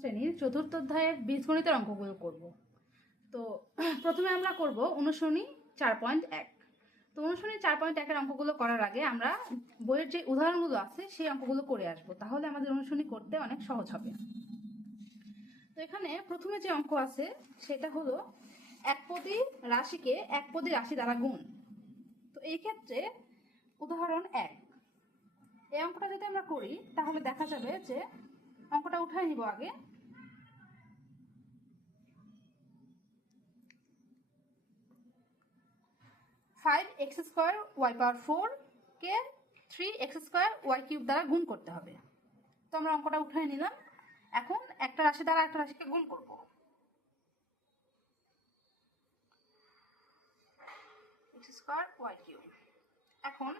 শ্রেণীর চতুর্থ অধ্যায়ের বীজগণিতের অঙ্কগুলো করব। তো প্রথমে আমরা করব অনুশীলনী 4.1। তো অনুশীলনী 4.1-এর অঙ্কগুলো করার আগে আমরা বইয়ের যে উদাহরণগুলো আছে সেই অঙ্কগুলো করে আসব, তাহলে আমাদের অনুশীলনী করতে অনেক সহজ হবে। তো এখানে প্রথমে যে অঙ্ক আছে সেটা হলো একপদী রাশিকে একপদী রাশি দ্বারা গুণ। তো এই ক্ষেত্রে উদাহরণ 1, এই অঙ্কটা যদি আমরা করি তাহলে দেখা যাবে যে অঙ্কটা উঠাই নিব আগে। ফাইভ এক্স স্কোয়ার ওয়াই পাওয়ার 4 কে 3x² ওয়াই কিউব দ্বারা গুণ করতে হবে। তো আমরা অঙ্কটা উঠাই নিলাম। এখন একটা রাশি দ্বারা একটা রাশিকে গুণ করব। x² Y cube. এখন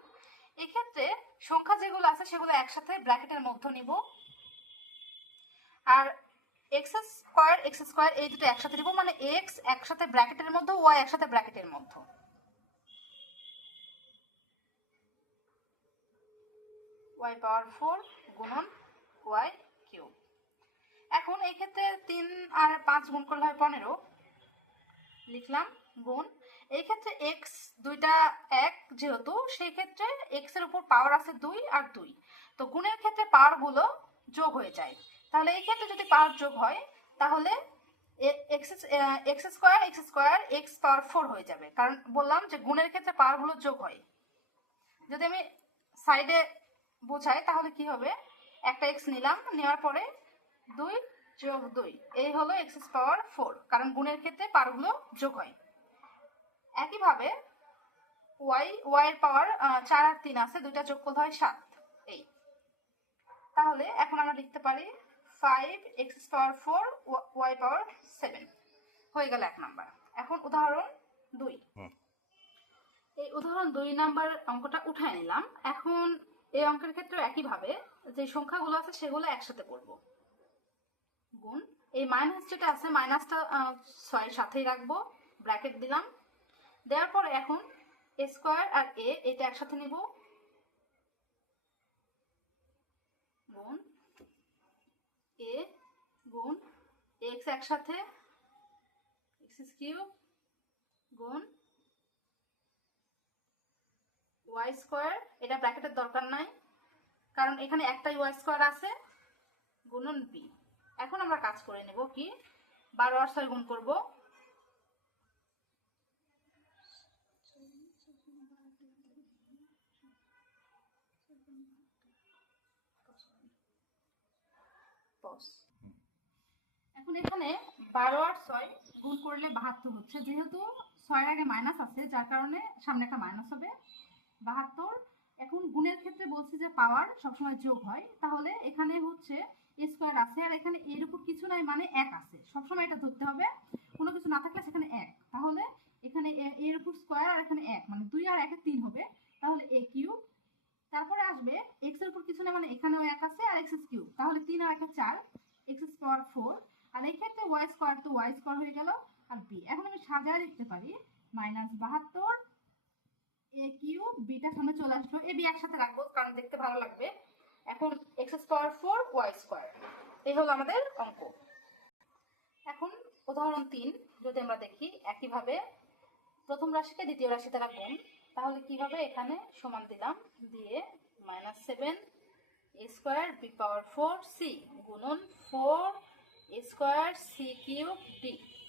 এক্ষেত্রে সংখ্যা যেগুলো আছে সেগুলো একসাথে ব্র্যাকেটের মধ্যে নিব, আর x² এই দুটো একসাথে নিব, মানে x একসাথে ব্র্যাকেটের মধ্যে, y একসাথে ব্র্যাকেটের মধ্যে। y পাওয়ার 4 গুণন y কিউব। এখন এই ক্ষেত্রে 3 আর 5 গুণ করলে হয় 15, লিখলাম গুণ। এই ক্ষেত্রে x দুইটা 1 যেহেতু, সেই ক্ষেত্রে x এর উপর পাওয়ার আছে 2 আর 2, তো গুণের ক্ষেত্রে পাওয়ার গুলো যোগ হয়ে যায়। তাহলে এই ক্ষেত্রে যদি পাওয়ার যোগ হয় তাহলে x² x পাওয়ার 4 হয়ে যাবে, কারণ বললাম যে গুণের ক্ষেত্রে পাওয়ার গুলো যোগ হয়। যদি আমি সাইডে বোঝাই তাহলে কি হবে, একটা x নিলাম, নেওয়ার পরে 2 যোগ 2, এই হলো x পাওয়ার 4, কারণ গুণের ক্ষেত্রে পাওয়ারগুলো যোগ হয়। একইভাবে y এর পাওয়ার 4 আর 3 আছে, দুইটা যোগ করলে হয় 7। এই তাহলে এখন আমরা লিখতে পারি 5x পাওয়ার 4 y পাওয়ার 7 হয়ে গেল 1 নাম্বার। এখন উদাহরণ 2, এই উদাহরণ 2 নাম্বার অঙ্কটা উঠায় নিলাম। এখন এই অঙ্কের ক্ষেত্রে একইভাবে যে সংখ্যাগুলো আছে সেগুলো একসাথে করব, গুণ। এই মাইনাস যেটা আছে মাইনাসটা 6 সাথেই রাখবো, ব্র্যাকেট দিলাম। দেওয়ার পর এখন a স্কয়ার আর a এটা একসাথে নিব, গুণ a গুণ x একসাথে x³ গুণ y স্কয়ার, এটা ব্র্যাকেটের দরকার নাই কারণ এখানে একটাই y স্কয়ার আছে, গুণন b। এখন আমরা কাজ করে নেব কি, 12 আর 6 গুণ করব, এখন এখানে 12 আর 6 গুণ করলে 72 হচ্ছে, যেহেতু 6 এর আগে মাইনাস আছে যার কারণে সামনে একটা মাইনাস হবে, 72। এখন গুণের ক্ষেত্রে বলছি যে পাওয়ার সবসময় যোগ হয়, তাহলে এখানে হচ্ছে a স্কয়ার আছে আর এখানে এর উপর কিছু নাই মানে 1 আছে, সবসময় এটা ধরতে হবে, কোনো কিছু না থাকলে সেখানে 1, তাহলে এখানে এর উপর স্কয়ার আর এখানে 1 মানে 2 আর 1 এ 3 হবে, তাহলে a কিউব। তারপরে আসবে x এর উপর কিছু না মানে এখানেও 1 আছে আর x কিউব, তাহলে 3 আর 1 এ 4 x পাওয়ার 4, আর এই ক্ষেত্রে y স্কয়ার তো y স্কয়ার হয়ে গেল, আর b। এখন আমি সাজায় লিখতে পারি -72 a কিউব, বিটা সামনে চলে আসলো, এ বি একসাথে রাখবো কারণ দেখতে ভালো লাগবে। এখন x পাওয়ার 4 y স্কয়ার, এই হলো আমাদের অঙ্ক। এখন উদাহরণ 3 যদি আমরা দেখি, একইভাবে প্রথম রাশিকে দ্বিতীয় রাশি দ্বারা গুণ, তাহলে কিভাবে, এখানে সমান দিলাম, দিয়ে -7 a square b power 4 c গুণন 4 a square c cube d।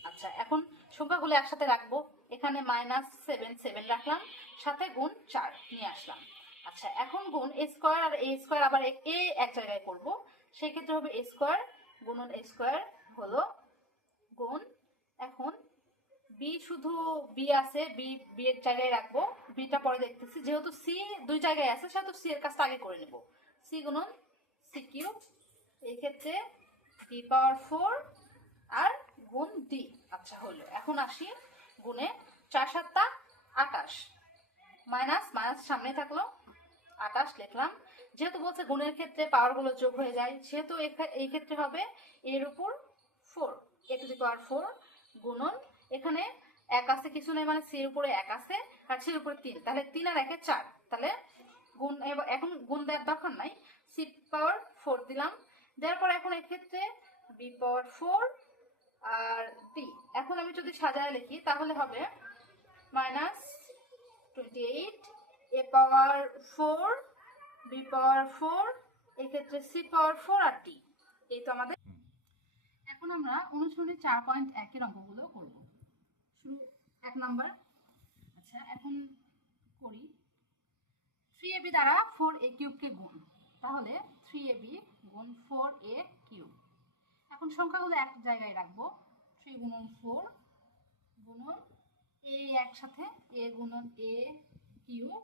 আচ্ছা, এখন সংখ্যাগুলো একসাথে রাখবো, এখানে -7 রাখলাম, সাথে গুণ 4 নিয়ে আসলাম। আচ্ছা, এখন গুণ a স্কয়ার আর a স্কয়ার আবার a এক জায়গায় করব, সেই ক্ষেত্রে হবে a স্কয়ার গুণন a স্কয়ার হলো গুণ। এখন বি শুধু বি আছে, বি এর জায়গায় রাখবো, বিটা পরে দেখতেছি, যেহেতু সি দুই জায়গায় আছে সেহেতু সি এর কাজটা আগে করে নেব, সি গুণন সি কিউব, এই ক্ষেত্রে বি পাওয়ার 4 আর গুণ ডি। আচ্ছা হলো। এখন আসি গুণে, 4 7 28, মাইনাস মাইনাস সামনে থাকলো, 28 লিখলাম। যেহেতু বলছে গুণের ক্ষেত্রে পাওয়ার গুলো যোগ হয়ে যায়, সেহেতু এই ক্ষেত্রে হবে এর উপর 4 a টু দি পাওয়ার 4 গুণন, এখানে 1 আছে কিছু নেই মানে সি এর উপরে 1 আছে আর সি এর উপরে 3, তাহলে 3 আর 1 এ 4, তাহলে গুণ, এখন গুণ দেওয়ার দরকার নাই, সি পাওয়ার 4 দিলাম। দেওয়ার পর এখন এই ক্ষেত্রে বি পাওয়ার 4 আর বি। এখন আমি যদি সাজায় লিখি তাহলে হবে -28 এ পাওয়ার 4 বি পাওয়ার 4, এক্ষেত্রে সি পাওয়ার 4 আর ডি। এই তো আমাদের। এখন আমরা অনুসরণে 4.1 এর অঙ্কগুলো করব। শুরু 1 নাম্বার। আচ্ছা, এখন করি 3ab দ্বারা 4a কিউবকে গুণ, তাহলে 3ab গুণ 4a কিউব। এখন সংখ্যাগুলো এক জায়গায় রাখবো, 3 গুণন 4 গুণন a একসাথে, a গুণন a কিউব,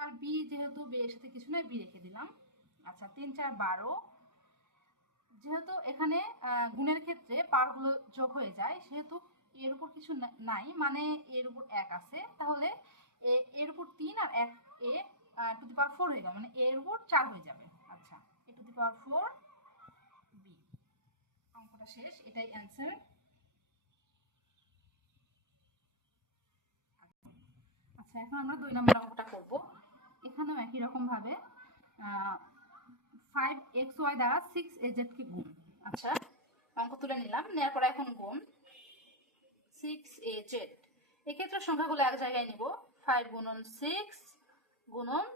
আর b যেহেতু b এর সাথে কিছু নাই b রেখে দিলাম। আচ্ছা, 3 4 12। যেহেতু এখানে গুণের ক্ষেত্রে পাওয়ারগুলো যোগ হয়ে যায়, সেহেতু এর উপর কিছু নাই, মানে এর উপর 1 আছে, তাহলে এর উপর 3 আর 1 a টু দি পাওয়ার 4 হয়ে গেল, মানে এর উপর 4 হয়ে যাবে। আচ্ছা, a to the power 4 b। অঙ্কটা শেষ, এটাই অ্যান্সার। আচ্ছা, এখন আমরা 2 নম্বর অঙ্কটা করব। এখানেও একই রকম ভাবে 5xy দ্বারা 6az কে গুণ। আচ্ছা, অঙ্ক তুলে নিলাম, নেওয়ার পরে এখন গুণ 6az। এক্ষেত্রে সংখ্যাগুলো এক জায়গায় নিব, 5 গুণন 6 গুণন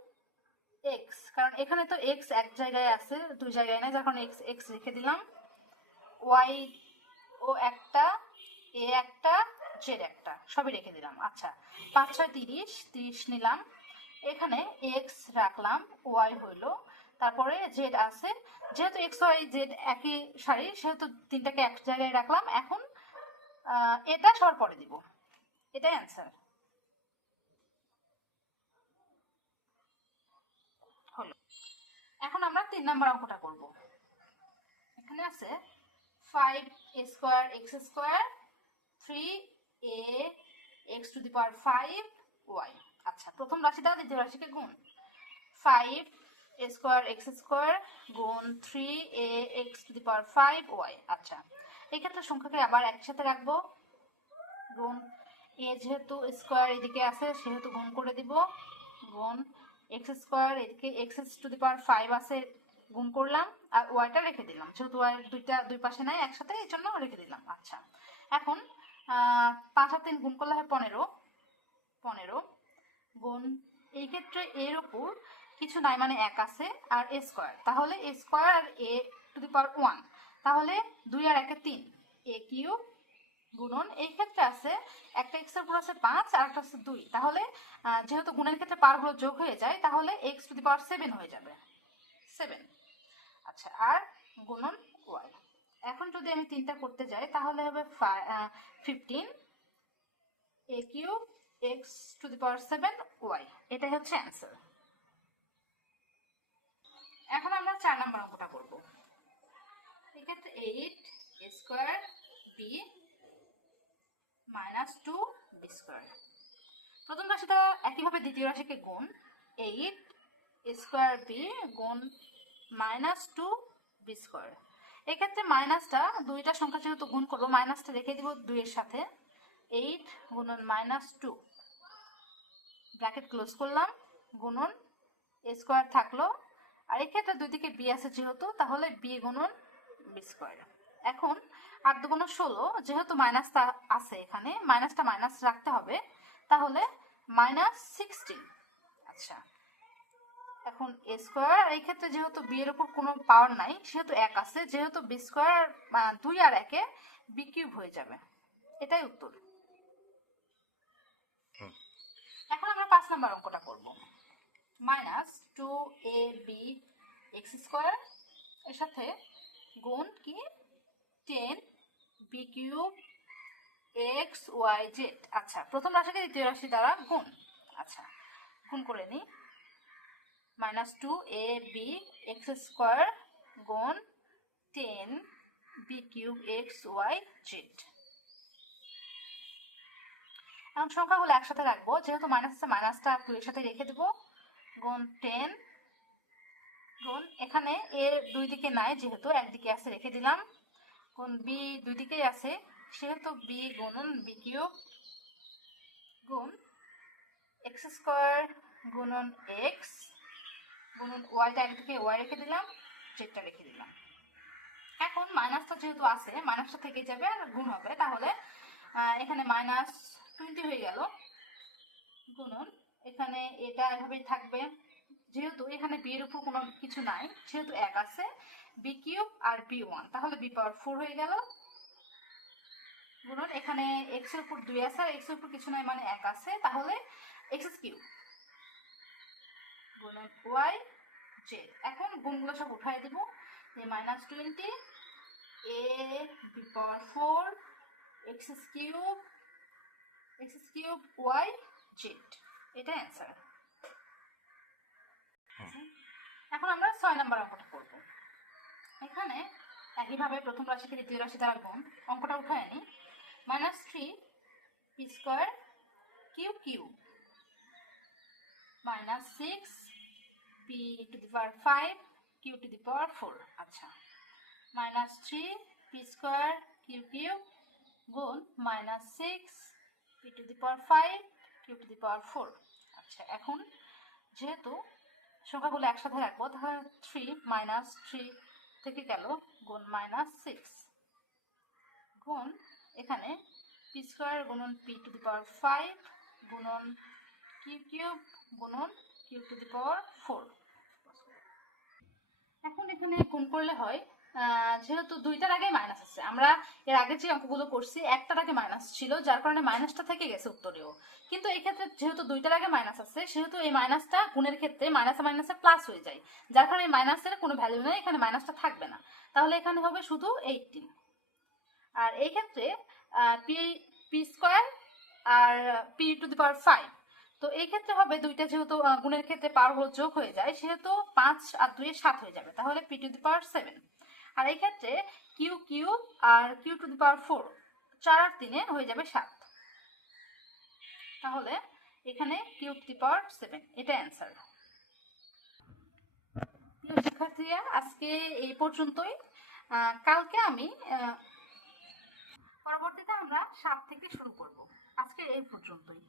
x, কারণ এখানে তো x এক জায়গায় আছে, দুই জায়গায় নাই, যার কারণে x x রেখে দিলাম। y ও একটা, a একটা, z একটা, সবই রেখে দিলাম। আচ্ছা, 5 6 30, 30 নিলাম, এখানে x রাখলাম, y হইলো, তারপরে z আছে, যেহেতু x y z একই সারি সেহেতু তিনটাকে এক জায়গায় রাখলাম। এখন এটা সবার পরে দিব, এটাই অ্যান্সার হলো। এখন আমরা 3 নাম্বার অঙ্কটা করব। এখানে আছে 5a square x square 3a x two the power 5y। আচ্ছা, প্রথম রাশিটা দ্বিতীয় রাশিকে গুণ, 5a স্কয়ার x স্কয়ার গুণ 3a x two the power 5y। আচ্ছা, এই ক্ষেত্রে সংখ্যাকে আবার একসাথে রাখবো, গুণ a যেহেতু স্কয়ার এদিকে আছে সেহেতু গুণ করে দিব, গুণ x স্কয়ার এদিকে x টু দি পাওয়ার 5 আছে গুণ করলাম, আর ওয়াইটা রেখে দিলাম, যেহেতু ওয়াই দুই পাশে নাই একসাথে, এই জন্য রেখে দিলাম। আচ্ছা, এখন 5 আর 3 গুণ করলে হয় 15 গুণ, এই ক্ষেত্রে এর উপর কিছু নাই, মানে 1 আছে আর a স্কয়ার, তাহলে a স্কয়ার আর a টু দি পাওয়ার 1, তাহলে 2 আর 1 এ 3 a কিউব গুণন, এই ক্ষেত্রে আছে একটা x এর উপর আছে 5 আর একটা আছে 2, তাহলে যেহেতু গুণের ক্ষেত্রে পাওয়ারগুলো যোগ হয়ে যায়, তাহলে x টু দি পাওয়ার 7 হয়ে যাবে, 7। আচ্ছা, আর গুণন y। এখন যদি আমি 3টা করতে যাই তাহলে হবে 15 a cube x two the power 7 y। এটাই হচ্ছে অ্যান্সার। এখন আমরা 4 নাম্বার অঙ্কটা করব। এক্ষেত্রে 8 a square b -2 b square. প্রথম রাশিটা একইভাবে দ্বিতীয় রাশিকে গুণ, 8 a স্কয়ার b গুণ -2 b স্কয়ার। এক্ষেত্রে মাইনাসটা, দুইটা সংখ্যা যেহেতু গুণ করবো, মাইনাসটা রেখে দিব 2 এর সাথে, 8 গুণন -2 ব্র্যাকেট ক্লোজ করলাম, গুণন a স্কয়ার থাকলো, আর এক্ষেত্রে দুই দিকে b আছে যেহেতু, তাহলে b গুণন b স্কয়ার। এখন 8 2 16, যেহেতু মাইনাসটা আছে এখানে, মাইনাসটা মাইনাস রাখতে হবে, তাহলে -16। আচ্ছা, এখন a স্কয়ার, এই ক্ষেত্রে যেহেতু b এর উপর কোনো পাওয়ার নাই সেহেতু 1 আছে, যেহেতু b স্কয়ার 2 আর 1 এ b কিউব হয়ে যাবে, এটাই উত্তর। এখন আমরা 5 নাম্বার অঙ্কটা করব। -2ab x স্কয়ার এর সাথে গুণ কি 10b cube x y z। আচ্ছা, প্রথম রাশিকে দ্বিতীয় রাশি দ্বারা গুণ। আচ্ছা, গুণ করে নিই, -2ab x স্কয়ার গুণ 10b cube x y z। এখন সংখ্যাগুলো একসাথে রাখবো, যেহেতু মাইনাস আছে মাইনাসটা 2 এর সাথে রেখে দেবো, গুণ 10 গুণ, এখানে a দুই দিকে নাই যেহেতু একদিকে আছে রেখে দিলাম, গুণ b দুই দিকেই আছে সেহেতু b গুণন b কিউব গুণ x স্কয়ার গুণন x গুণন ওয়াইটা একদিকে ওয়াই রেখে দিলাম, জেডটা রেখে দিলাম। এখন মাইনাসটা যেহেতু আছে, মাইনাসটা থেকে যাবে আর গুণ হবে, তাহলে এখানে -20 হয়ে গেল, গুণন এখানে এটা এভাবেই থাকবে। যেহেতু এখানে বি এর উপর কোনো কিছু নাই, যেহেতু 1 আছে, b³ আর b1, তাহলে b⁴ হয়ে গেল, গুণন এখানে x এর উপর 2 আছে আর x এর উপর কিছু নাই মানে 1 আছে, তাহলে x³ গুণন y z। এখন গুণগুলো সব উঠাই দেব, যে -20 a b⁴ x³ y z, এটা অ্যান্সার। এখন আমরা 6 নম্বর অঙ্কটা করব। এখানে একইভাবে প্রথম রাশিকে দ্বিতীয় রাশি দ্বারা গুণ, অঙ্কটা উঠায় আনি। -3 p² q³ -6 p⁵ q⁴। আচ্ছা, -3 p² q³ গুণ -6 p⁵ q⁴। আচ্ছা, এখন যেহেতু সংখ্যাগুলো একসাথে রাখবো, তাহলে 3 থেকে গেল, গুণ -6 গুণ এখানে p² গুণন p⁵ গুণন q³ গুণন q⁴। এখন এখানে গুণ করলে হয়, যেহেতু দুইটার আগে মাইনাস আছে, আমরা এর আগে যে অঙ্কগুলো করছি একটার আগে মাইনাস ছিল, যার কারণে মাইনাসটা থেকে গেছে উত্তরেও। কিন্তু এই ক্ষেত্রে যেহেতু দুইটার আগে মাইনাস আছে, সেহেতু এই মাইনাসটা গুণের ক্ষেত্রে মাইনাসে প্লাস হয়ে যায়, যার কারণে মাইনাসের কোনো ভ্যালু নেই, এখানে মাইনাসটা থাকবে না, তাহলে এখানে হবে শুধু 18। আর এই ক্ষেত্রে p² আর p⁵, তো এই ক্ষেত্রে হবে দুইটা, যেহেতু গুণের ক্ষেত্রে পাওয়ার যোগ হয়ে যায়, সেহেতু 5 আর 2 7 হয়ে যাবে, তাহলে p⁵। আর এই ক্ষেত্রে q³ আর q⁴ 4 আর 3 হয়ে যাবে 7, তাহলে এখানে q⁵, এটা অ্যান্সার। প্রিয় শিক্ষার্থীরা, আজকে এই পর্যন্তই। কালকে আমি পরবর্তীতে আমরা 7 থেকে শুরু করব। আজকে এই পর্যন্তই।